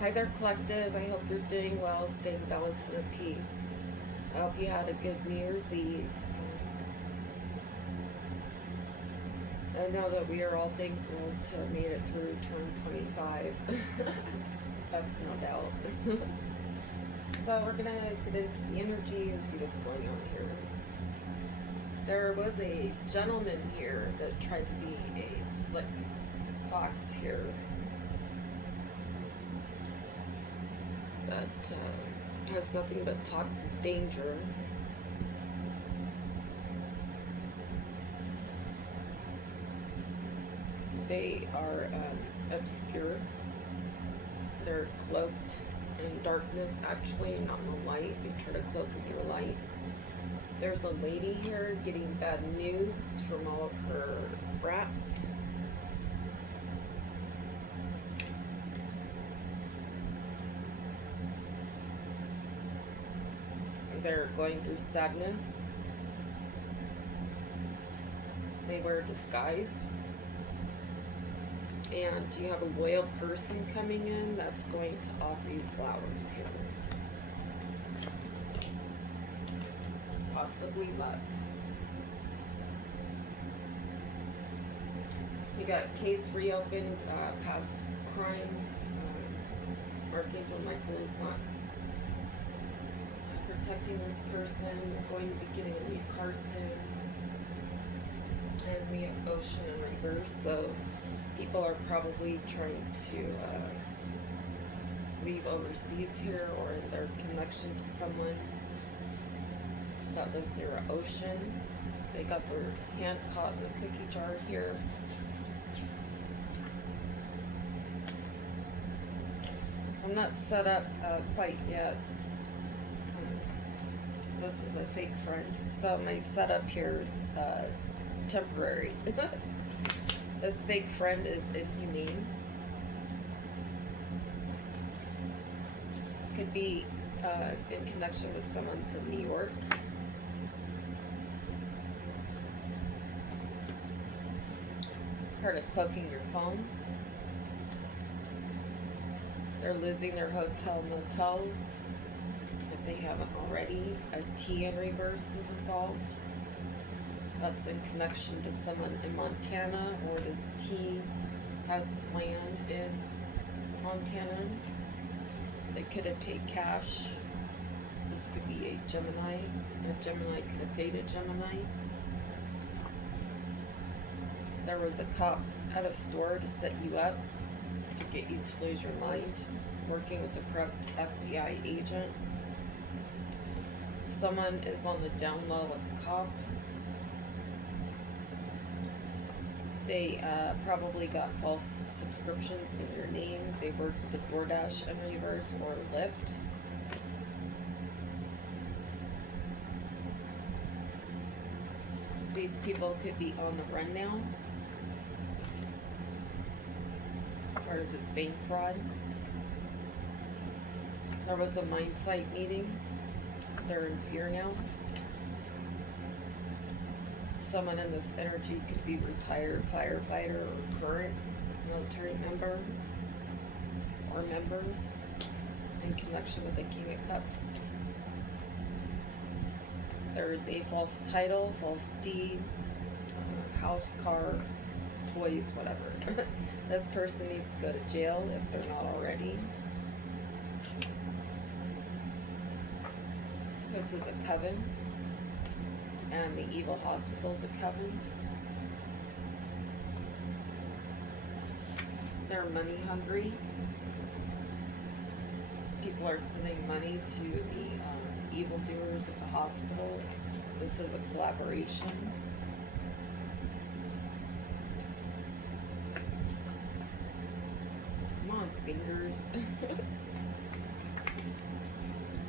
Hi there, collective. I hope you're doing well, staying balanced and at peace. I hope you had a good New Year's Eve. I know that we are all thankful to have made it through 2025. That's no doubt. So we're gonna get into the energy and see what's going on here. There was a gentleman here that tried to be a slick fox here, that has nothing but toxic danger. They are obscure. They're cloaked in darkness, actually, not in the light. They try to cloak in your light. There's a lady here getting bad news from all of her brats. They're going through sadness. They wear a disguise. And you have a loyal person coming in that's going to offer you flowers here. Possibly love. You got case reopened, past crimes. Archangel Michael is not protecting this person. You're going to be getting a new car soon. And we have ocean in reverse, so people are probably trying to leave overseas here, or in their connection to someone that lives near an ocean. They got their hand caught in the cookie jar here. I'm not set up quite yet. This is a fake friend, so my setup here is temporary. This fake friend is inhumane. Could be in connection with someone from New York. Heard of cloaking your phone. They're losing their hotel motels. If they haven't already, a T in reverse is involved. That's in connection to someone in Montana, or this T has land in Montana. They could have paid cash. This could be a Gemini. A Gemini could have paid a Gemini. There was a cop at a store to set you up, to get you to lose your mind, working with the corrupt FBI agent. Someone is on the down low with a cop. They probably got false subscriptions in your name. They worked with the DoorDash in reverse or Lyft. These people could be on the run now. Part of this bank fraud. There was a Mindsight meeting. They're in fear now. Someone in this energy could be retired firefighter or current military member or members in connection with the King of Cups. There is a false title, false deed, house, car, toys, whatever. This person needs to go to jail if they're not already. This is a coven. And the evil hospital is a coven. They're money hungry. People are sending money to the evildoers at the hospital. This is a collaboration. Come on, fingers.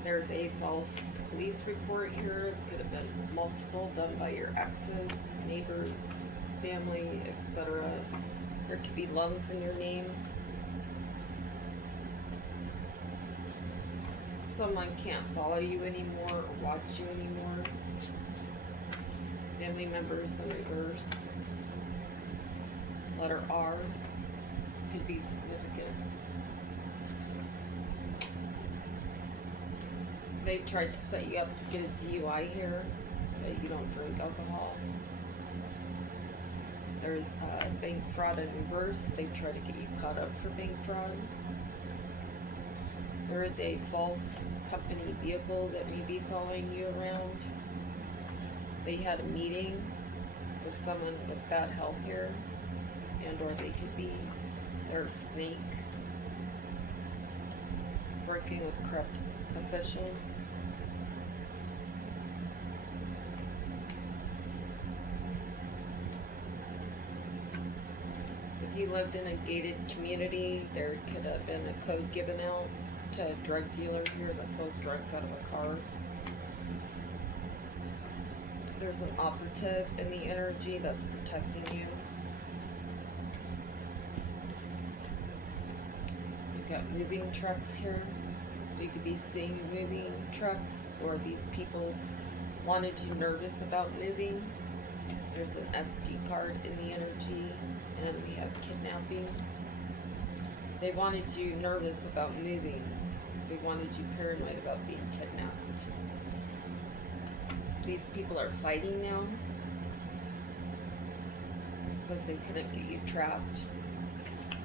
There's a false police report here. It could have been multiple, done by your exes, neighbors, family, etc. There could be lungs in your name. Someone can't follow you anymore or watch you anymore. Family members in reverse. Letter R could be significant. They tried to set you up to get a DUI here, but you don't drink alcohol. There's bank fraud in reverse. They try to get you caught up for bank fraud. There is a false company vehicle that may be following you around. They had a meeting with someone with bad health here, and or they could be their snake working with corrupt officials. If you lived in a gated community, there could have been a code given out to a drug dealer here that sells drugs out of a car. There's an operative in the energy that's protecting you. You've got moving trucks here. You could be seeing moving trucks, or these people wanted you nervous about moving. There's an SD card in the energy, and we have kidnapping. They wanted you nervous about moving. They wanted you paranoid about being kidnapped. These people are fighting now because they couldn't get you trapped.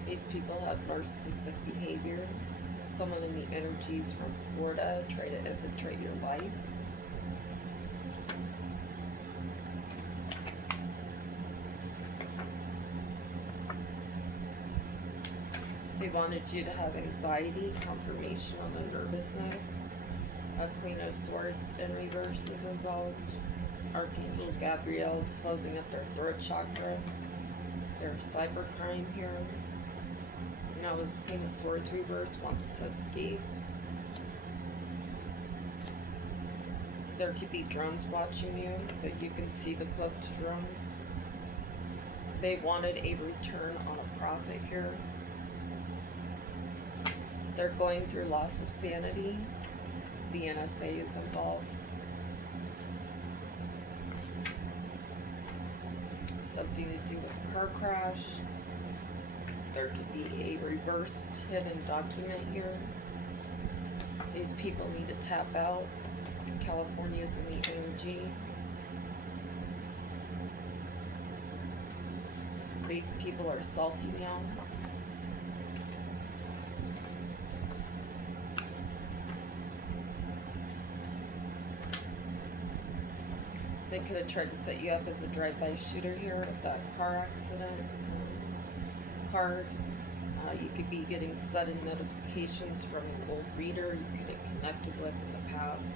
These people have narcissistic behavior. Someone in the energies from Florida try to infiltrate your life. They wanted you to have anxiety, confirmation on the nervousness. A Queen of Swords in reverse is involved. Archangel Gabriel is closing up their throat chakra. There's cybercrime here. Now this Queen of Swords reverse wants to escape. There could be drones watching you, but you can see the cloaked drones. They wanted a return on a profit here. They're going through loss of sanity. The NSA is involved. Something to do with a car crash. There could be a reversed hidden document here. These people need to tap out. California's in the energy. These people are salty now. They could have tried to set you up as a drive-by shooter here at that car accident card. You could be getting sudden notifications from an old reader you could have connected with in the past.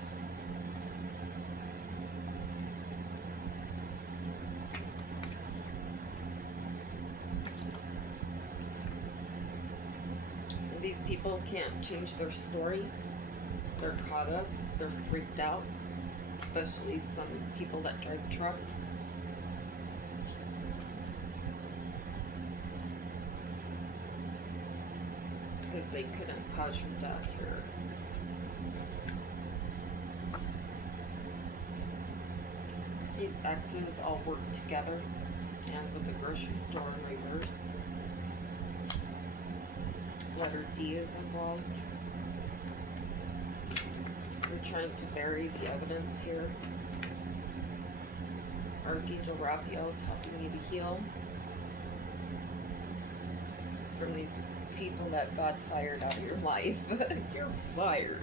These people can't change their story. They're caught up. They're freaked out. Especially some people that drive trucks. Because they couldn't cause your death here. These exes all work together, and with the grocery store in reverse. Letter D is involved. We're trying to bury the evidence here. Archangel Raphael is helping you to heal from these people that God fired out of your life. You're fired.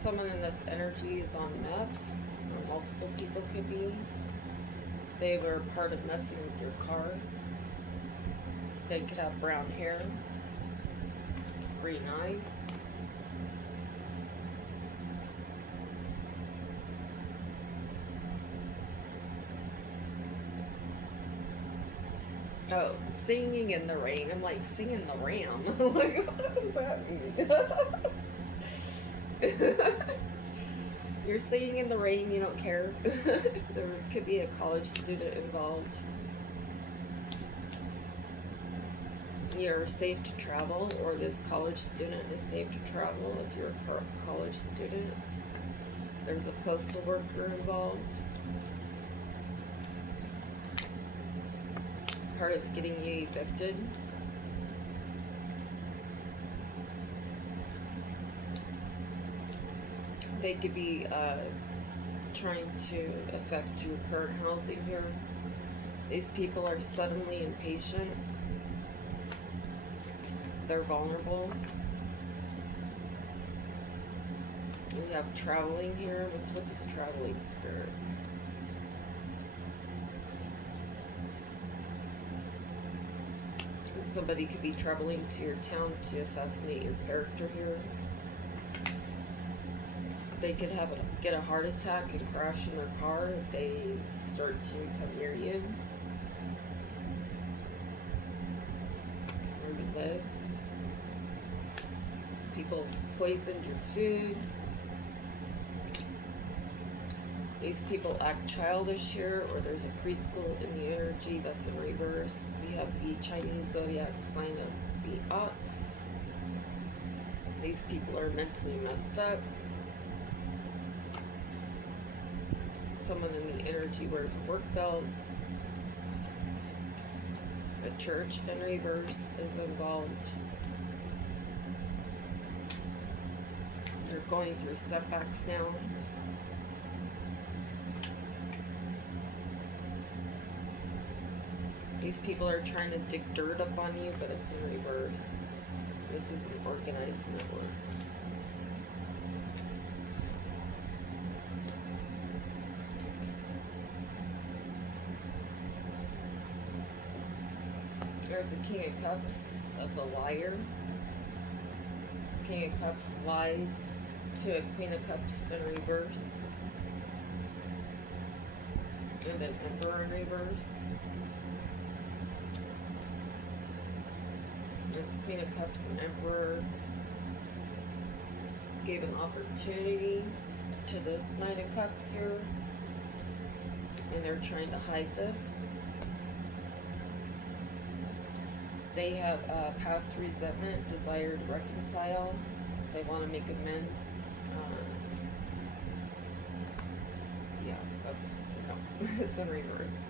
Someone in this energy is on meth, or multiple people could be. They were part of messing with your car. They could have brown hair, green eyes. Oh, singing in the rain. I'm like, singing the ram. Like, what does that mean? You're singing in the rain, you don't care. There could be a college student involved. You're safe to travel, or this college student is safe to travel if you're a college student. There's a postal worker involved. Part of getting you evicted. They could be trying to affect your current housing here. These people are suddenly impatient. They're vulnerable. We have traveling here. What's with this traveling spirit? Somebody could be traveling to your town to assassinate your character here. They could get a heart attack and crash in their car if they start to come near you. Where you live. People poisoned your food. These people act childish here, or there's a preschool in the energy that's in reverse. We have the Chinese zodiac sign of the ox. These people are mentally messed up. Someone in the energy wears a work belt. A church in reverse is involved. They're going through setbacks now. These people are trying to dig dirt up on you, but it's in reverse. This is an organized network. There's a King of Cups. That's a liar. King of Cups lied to a Queen of Cups in reverse. And an Emperor in reverse. This Queen of Cups and Emperor gave an opportunity to this Knight of Cups here. And they're trying to hide this. They have past resentment, desire to reconcile. They want to make amends. Yeah, that's, no, it's in reverse.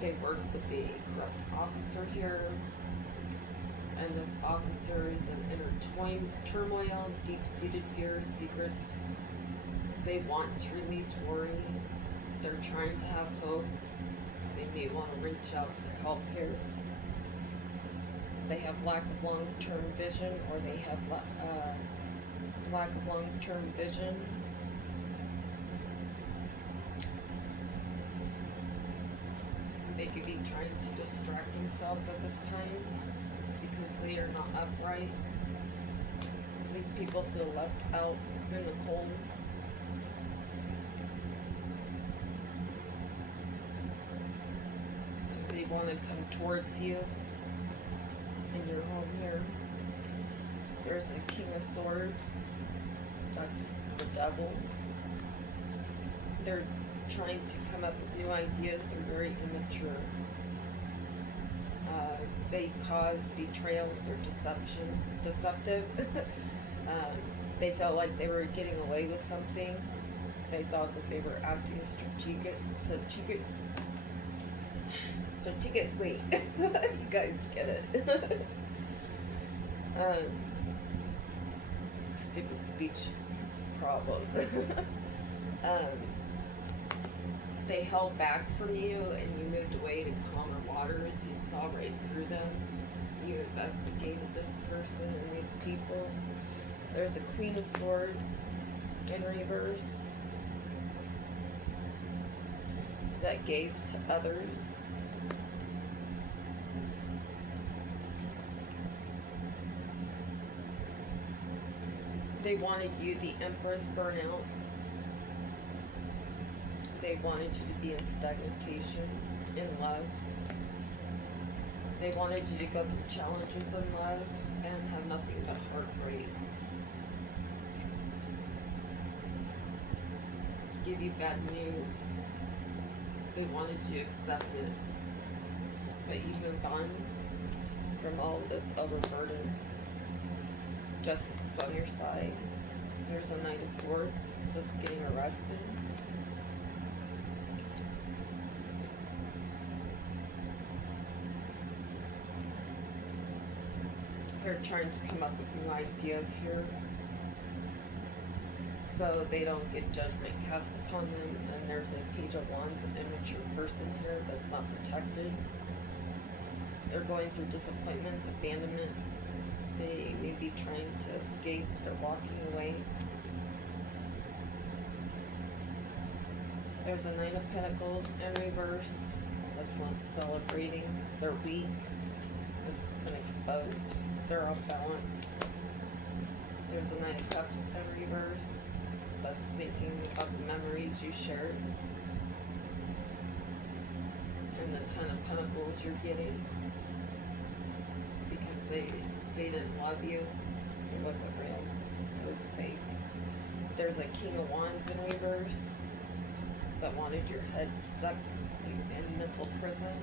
They work with the corrupt officer here. And this officer is in inner turmoil, deep-seated fears, secrets. They want to release worry. They're trying to have hope. They may want to reach out for help here. They have lack of long-term vision, or they have lack of long-term vision. They could be trying to distract themselves at this time because they are not upright. These people feel left out in the cold. They want to come towards you in your home here. There's a King of Swords. That's the devil. They're trying to come up with new ideas. They're very immature. They cause betrayal. They're deceptive. They felt like they were getting away with something. They thought that they were acting strategic. Wait, you guys get it. Stupid speech problem. They held back from you and you moved away to calmer waters. You saw right through them. You investigated this person and these people. There's a Queen of Swords in reverse that gave to others. They wanted you, the Empress, burnout. They wanted you to be in stagnation in love. They wanted you to go through challenges in love. and have nothing but heartbreak. Give you bad news. They wanted you to accept it, but you move on from all this overburden. Justice is on your side. There's a Knight of Swords that's getting arrested. They're trying to come up with new ideas here so they don't get judgment cast upon them. And there's a Page of Wands, an immature person here that's not protected. They're going through disappointments, abandonment. They may be trying to escape. They're walking away. There's a Nine of Pentacles in reverse that's not celebrating. They're weak. This has been exposed. They're off balance. There's a Nine of Cups in reverse that's thinking about the memories you shared. And the Ten of Pentacles you're getting because they didn't love you. It wasn't real. It was fake. There's a King of Wands in reverse that wanted your head stuck in mental prison.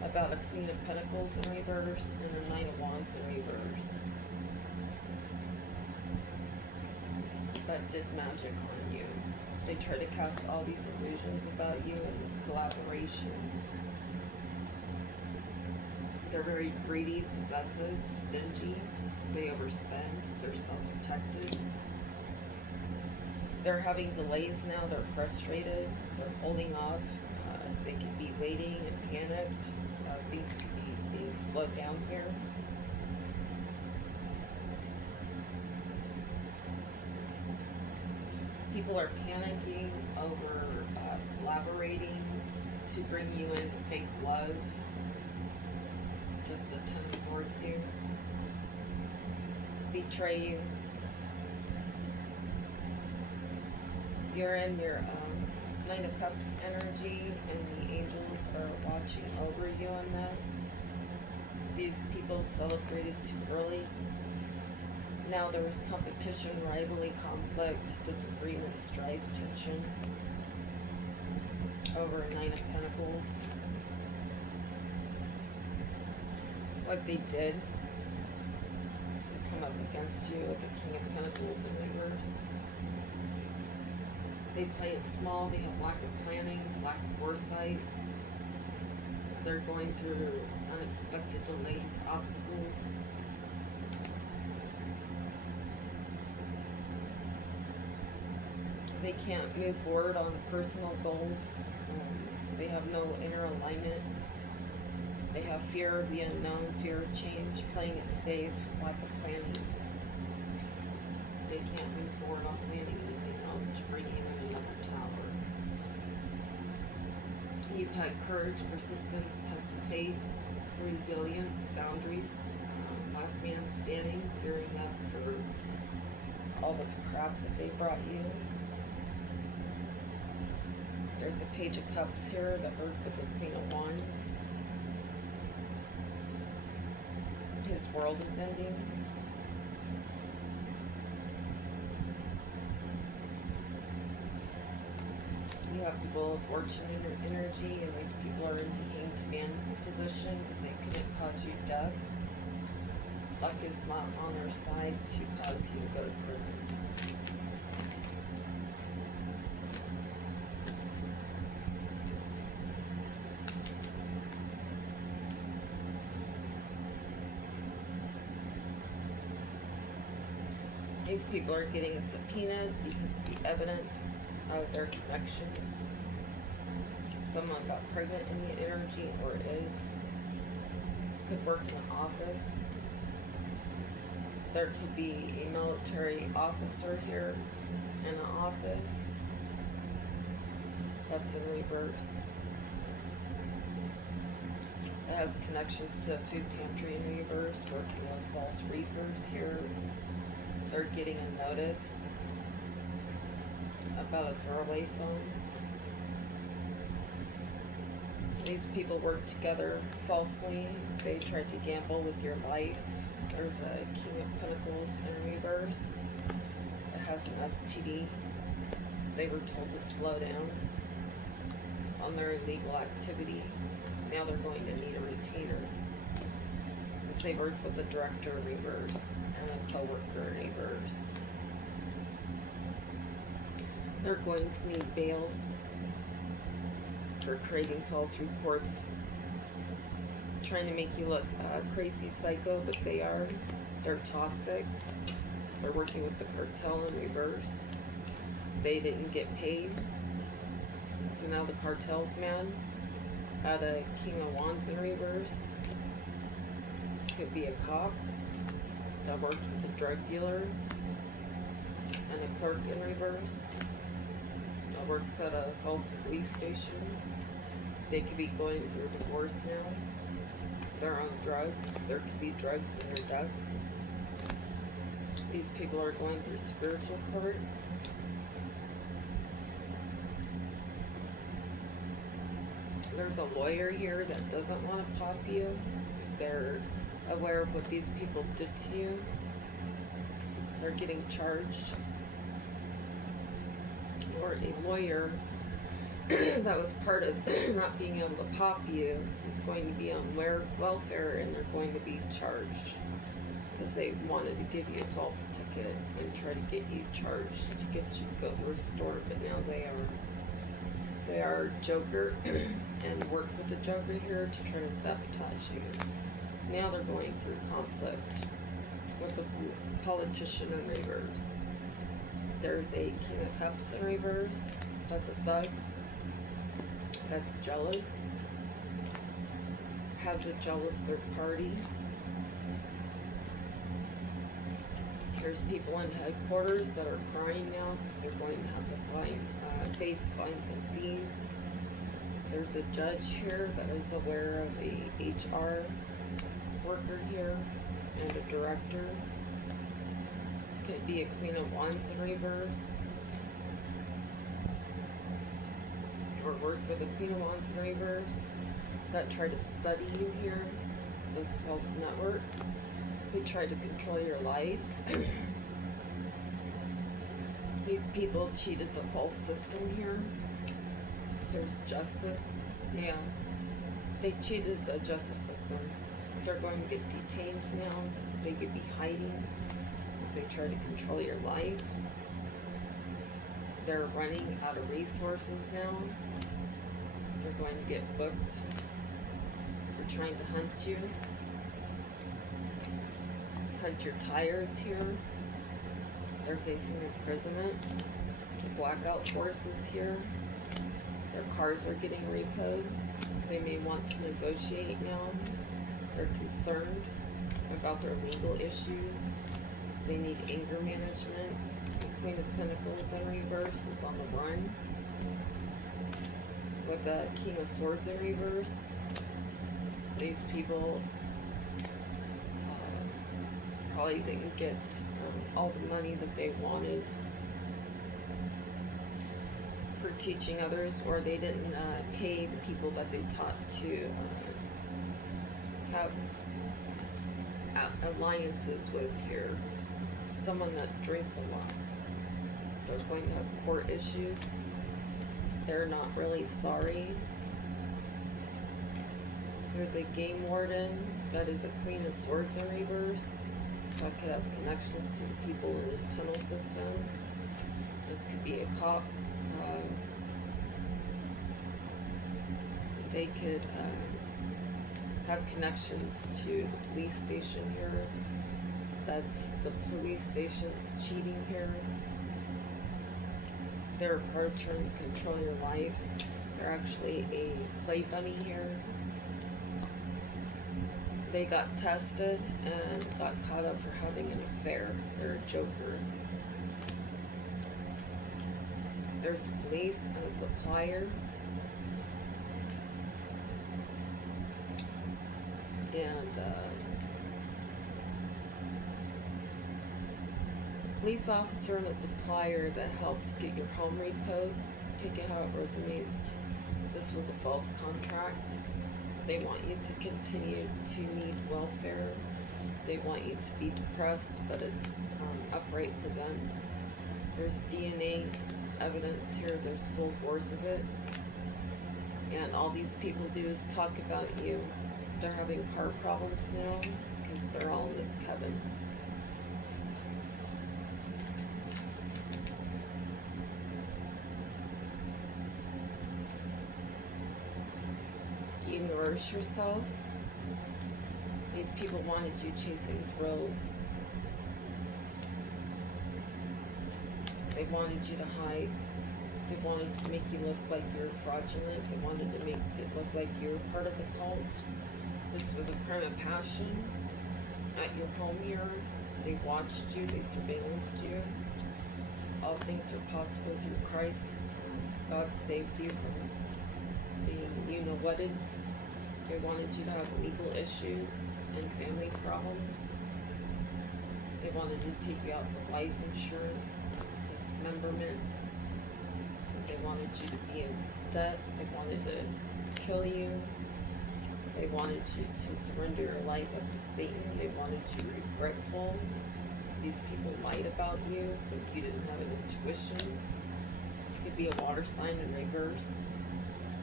About a Queen of Pentacles in reverse and a Knight of Wands in reverse that did magic on you. They try to cast all these illusions about you in this collaboration. They're very greedy, possessive, stingy. They overspend. They're self-protected. They're having delays now. They're frustrated. They're holding off. They could be waiting and panicked. Things could be being slowed down here. People are panicking over collaborating to bring you in fake love. Just a Ten of Swords here. Betray you. You're in your Nine of Cups energy, and the angels are watching over you on this. These people celebrated too early. Now there was competition, rivalry, conflict, disagreement, strife, tension over a Nine of Pentacles. What they did to come up against you with the King of Pentacles in reverse. They play it small. They have lack of planning, lack of foresight. They're going through unexpected delays, obstacles. They can't move forward on personal goals. They have no inner alignment. They have fear of the unknown, fear of change, playing it safe, lack of planning. They can't move forward on planning anything else to bring in another tower. You've had courage, persistence, test of faith, resilience, boundaries, last man standing, gearing up for all this crap that they brought you. There's a Page of Cups here, the Earth with the Queen of Wands. His world is ending. You have the Wheel of Fortune in your energy, and these people are in the Hanged Man position because they couldn't cause you death. Luck is not on their side to cause you to go to prison. These people are getting subpoenaed because of the evidence of their connections. Someone got pregnant in the energy, or is. Could work in an office. There could be a military officer here in an office. That's in reverse. It has connections to a food pantry in reverse, working with false reefers here. They're getting a notice about a throwaway phone. These people work together falsely. They tried to gamble with your life. There's a King of Pentacles in reverse. It has an STD. They were told to slow down on their illegal activity. Now they're going to need a retainer. Because they worked with a director in reverse and a co-worker in reverse. They're going to need bail for creating false reports, trying to make you look crazy psycho, but they are. They're toxic. They're working with the cartel in reverse. They didn't get paid, so now the cartel's mad. At a King of Wands in reverse. Could be a cop that worked with a drug dealer, and a clerk in reverse that works at a false police station. They could be going through a divorce now. They're on drugs. There could be drugs in their desk. These people are going through spiritual court. There's a lawyer here that doesn't want to pop you. They're aware of what these people did to you. They're getting charged. Or a lawyer that was part of not being able to pop you is going to be on welfare, and they're going to be charged because they wanted to give you a false ticket and try to get you charged to get you to go through a store, but now they are Joker and work with the Joker here to try to sabotage you. Now they're going through conflict with the politician in reverse. There's a King of Cups in reverse. That's a thug. That's jealous. Has a jealous third party. There's people in headquarters that are crying now because they're going to have to face fines and fees. There's a judge here that is aware of a HR worker here and a director. Could be a Queen of Wands in reverse. Or work with a Queen of Wands in reverse that try to study you here. This false network. Who try to control your life. These people cheated the false system here. There's justice. Yeah. They cheated the justice system. They're going to get detained now. They could be hiding because they try to control your life. They're running out of resources now. They're going to get booked for trying to hunt you. Hunt your tires here. They're facing imprisonment. The blackout forces here. Their cars are getting repoed. They may want to negotiate now. They're concerned about their legal issues. They need anger management. The Queen of Pentacles in reverse is on the run. With a King of Swords in reverse. These people probably didn't get all the money that they wanted for teaching others, or they didn't pay the people that they taught to have alliances with here. Someone that drinks a lot. They're going to have court issues. They're not really sorry. There's a game warden that is a Queen of Swords in reverse. That could have connections to the people in the tunnel system. This could be a cop. They could have connections to the police station here. That's the police station's cheating here. They're a part of trying to control your life. They're actually a play bunny here. They got tested and got caught up for having an affair. They're a joker. There's police and a supplier. And a police officer and a supplier that helped get your home repoed. Take it how it resonates. This was a false contract. They want you to continue to need welfare. They want you to be depressed, but it's upright for them. There's DNA evidence here. There's full force of it. And all these people do is talk about you. They're having car problems now because they're all in this coven. You nourish yourself. These people wanted you chasing thrills. They wanted you to hide. They wanted to make you look like you're fraudulent. They wanted to make it look like you were part of the cult. This was a crime of passion. At your home here, they watched you, they surveillanced you. All things are possible through Christ. God saved you from being you-know-whatted. They wanted you to have legal issues and family problems. They wanted to take you out for life insurance, dismemberment. They wanted you to be in debt. They wanted to kill you. They wanted you to surrender your life up to Satan. They wanted you regretful. These people lied about you, said you didn't have an intuition. You could be a water sign in reverse.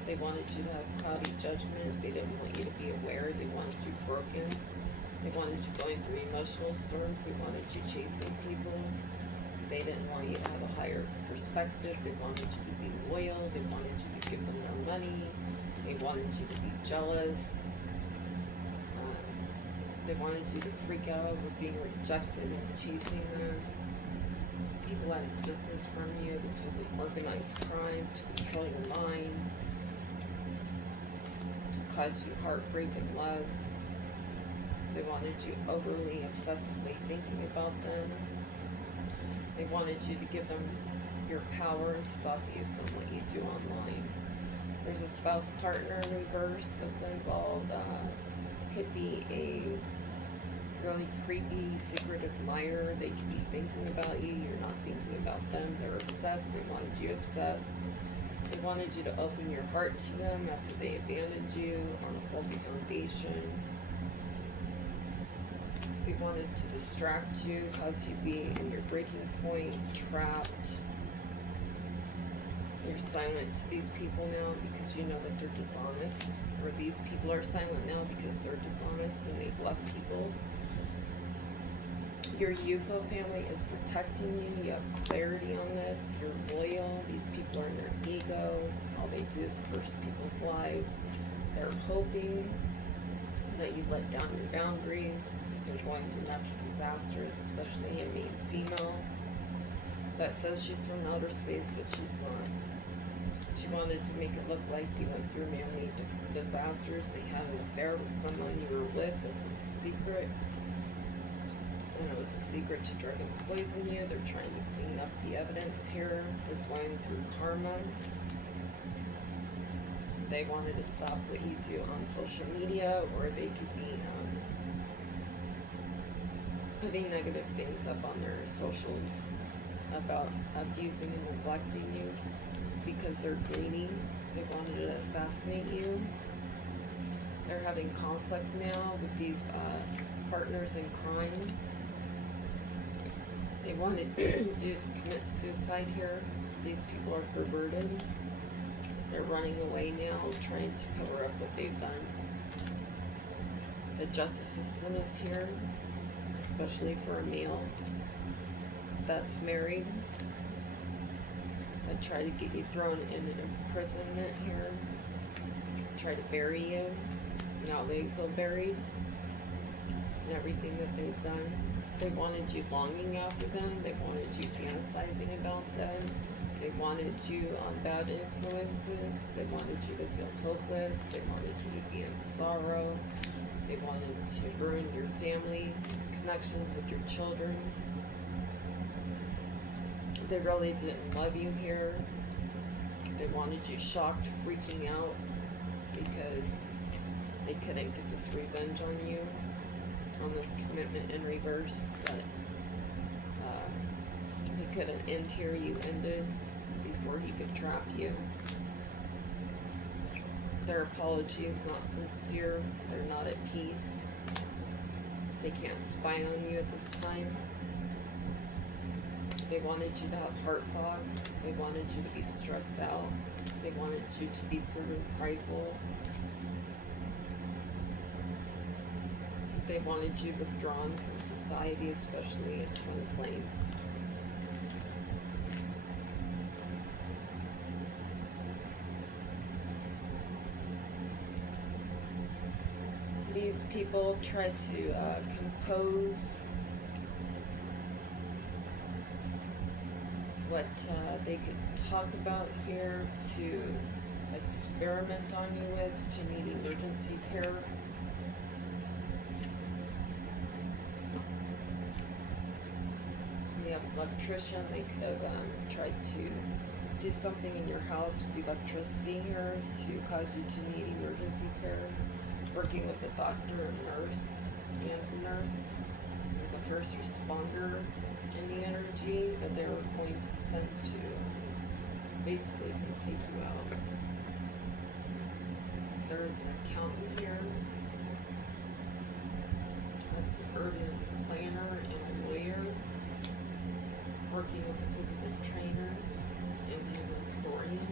They wanted you to have cloudy judgment. They didn't want you to be aware. They wanted you broken. They wanted you going through emotional storms. They wanted you chasing people. They didn't want you to have a higher perspective. They wanted you to be loyal. They wanted you to give them their money. They wanted you to be jealous. They wanted you to freak out over being rejected and chasing them. People at a distance from you. This was an organized crime to control your mind, to cause you heartbreak and love. They wanted you overly, obsessively thinking about them. They wanted you to give them your power and stop you from what you do online. There's a spouse partner in reverse that's involved. Could be a really creepy, secretive liar. They could be thinking about you. You're not thinking about them. They're obsessed. They wanted you obsessed. They wanted you to open your heart to them after they abandoned you on a faulty foundation. They wanted to distract you, cause you to be in your breaking point, trapped. You're silent to these people now because you know that they're dishonest, or these people are silent now because they're dishonest and they've left people. Your UFO family is protecting you. You have clarity on this. You're loyal. These people are in their ego. All they do is curse people's lives. They're hoping that you let down your boundaries because they're going through natural disasters, especially a main female that says she's from outer space, but she's not. She wanted to make it look like you went through man-made disasters. They had an affair with someone you were with. This is a secret. And it was a secret to drug and poison you. They're trying to clean up the evidence here. They're going through karma. They wanted to stop what you do on social media, or they could be putting negative things up on their socials about abusing and neglecting you because they're greedy. They wanted to assassinate you. They're having conflict now with these partners in crime. They wanted you to commit suicide here. These people are perverted. They're running away now, trying to cover up what they've done. The justice system is here, especially for a male that's married. They try to get you thrown in imprisonment here, try to bury you. Now they feel buried in everything that they've done. They wanted you longing after them. They wanted you fantasizing about them. They wanted you on bad influences. They wanted you to feel hopeless. They wanted you to be in sorrow. They wanted to ruin your family connections with your children. They really didn't love you here. They wanted you shocked, freaking out, because they couldn't get this revenge on you, on this commitment in reverse that he couldn't end here. You ended before he could trap you. Their apology is not sincere. They're not at peace. They can't spy on you at this time. They wanted you to have heart fog. They wanted you to be stressed out. They wanted you to be proven prideful. They wanted you withdrawn from society, especially at Twin Flame. These people try to compose what they could talk about here, to experiment on you with, to need emergency care. We have an electrician. They could have tried to do something in your house with electricity here to cause you to need emergency care. Working with a doctor, a nurse, and a nurse. There's a first responder in the energy that they're going to send to basically come take you out. There's an accountant here. That's an urban planner and a lawyer. Working with a physical trainer and a historian.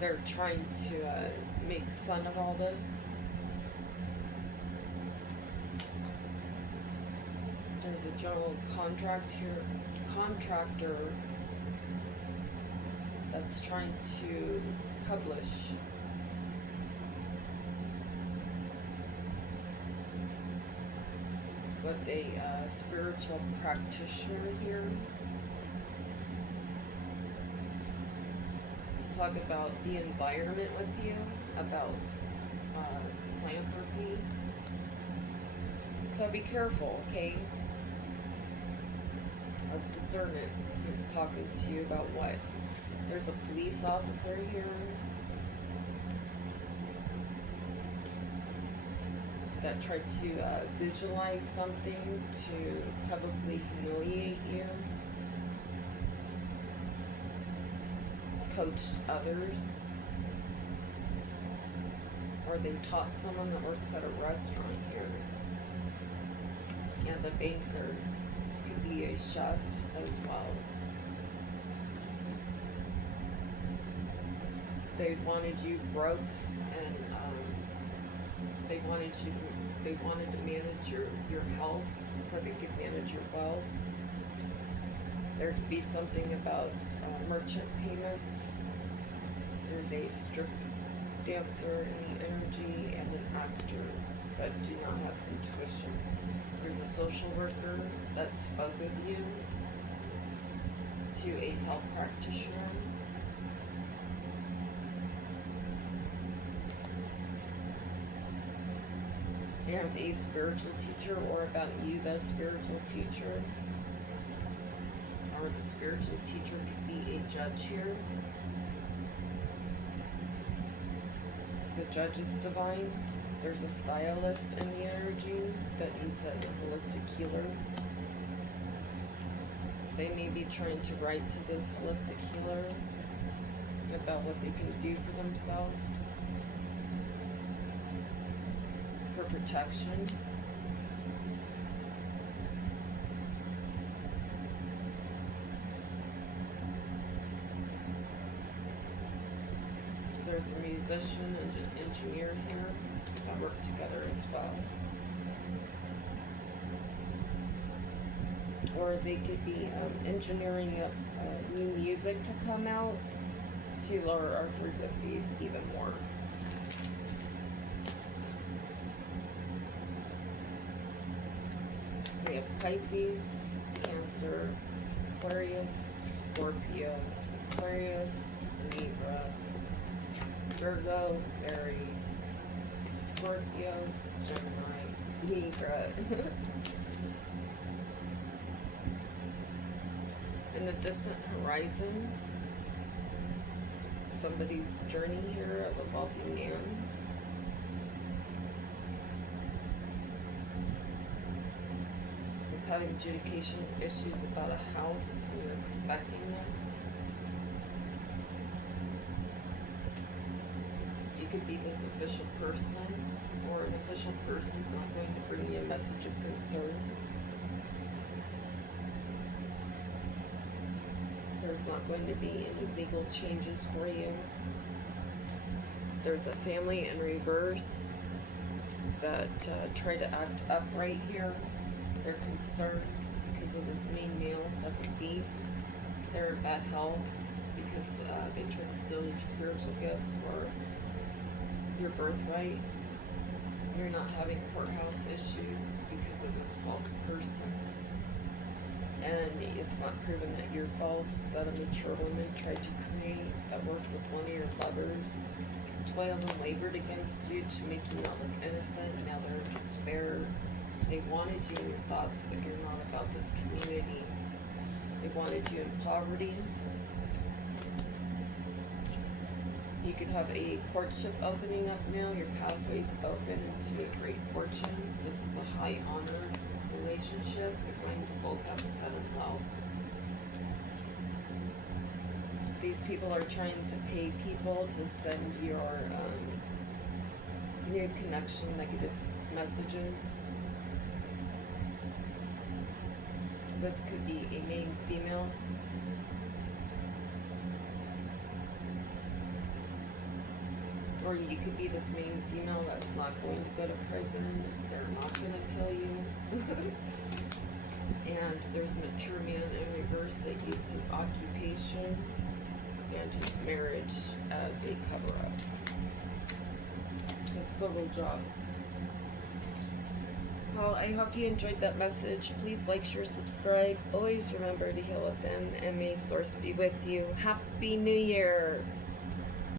They're trying to make fun of all this. There's a general contractor that's trying to publish with a spiritual practitioner here to talk about the environment with you, about philanthropy. So be careful, okay? Of discernment. He's talking to you about what? There's a police officer here that tried to visualize something to publicly humiliate you, coach others, or they taught someone that works at a restaurant here. And the banker could be a chef as well. They wanted you broke, and they wanted to manage your health so they could manage your wealth. There could be something about merchant payments. There's a strip dancer in the energy and an actor that do not have intuition. There's a social worker that spoke of you to a health practitioner. And a spiritual teacher, or about you, the spiritual teacher. Or the spiritual teacher could be a judge here. The judge is divine. There's a stylist in the energy that needs a holistic healer. They may be trying to write to this holistic healer about what they can do for themselves, for protection. There's a musician and an engineer here that work together as well. Or they could be engineering up new music to come out to lower our frequencies even more. We have Pisces, Cancer, Aquarius, Scorpio, Aquarius, Libra, Virgo, Aries, Scorpio, Gemini, Libra. In the distant horizon, somebody's journey here of a wealthy man. Is having adjudication issues about a house and you're expecting this. You could be this official person, or an official person's not going to bring you a message of concern. There's not going to be any legal changes for you. There's a family in reverse that try to act upright here. They're concerned because of this main male that's a thief. They're in bad health because they try to steal your spiritual gifts or your birthright. You're not having courthouse issues because of this false person. And it's not proven that you're false, that a mature woman tried to create, that worked with one of your lovers, toiled and labored against you to make you not look innocent. Now they're in despair. They wanted you in your thoughts, but you're not about this community. They wanted you in poverty. You could have a courtship opening up now. Your pathway's open into a great fortune. This is a high honored relationship. You're going to both have sudden wealth. These people are trying to pay people to send your new connection negative messages. This could be a main female. Or you could be this main female that's not going to go to prison. They're not going to kill you. And there's a mature man in reverse that uses his occupation and his marriage as a cover-up. It's a little job. Well, I hope you enjoyed that message. Please like, share, subscribe. Always remember to heal within, and may Source be with you. Happy New Year!